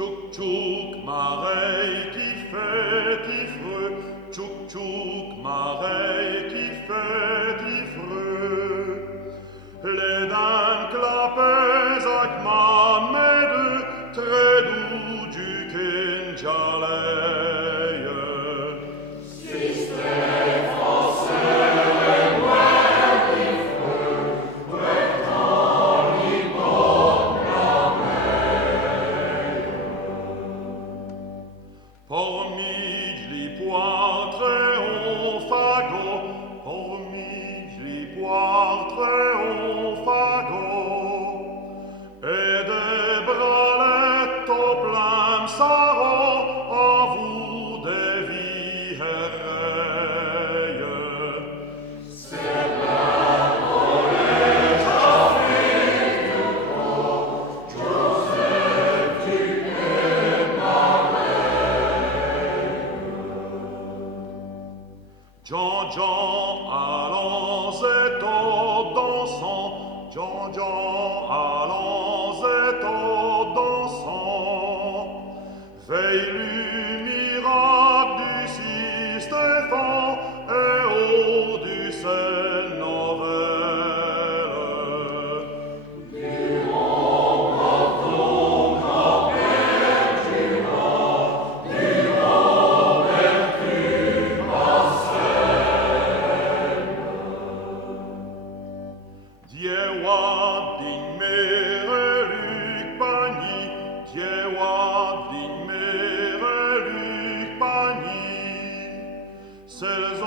tchouk tchouk, mareille qui fait ifreux, tchouk tchouk, mareille qui fait ifreux. Les dames clapez avec ma mêle, très doux du Kenjalei. Pormidli poitre au fagot, pormidli poitre au fagot, et des bralettes au plein sarron, à vous des vieilles. Jean, Jean, allons et au dansant, Jean, Jean, allons et au dansant. Veille du miracle du si Stéphane et au du Saint Novel. Diewa din mere Luc Pagny, Diewa din mere Luc Pagny, c'est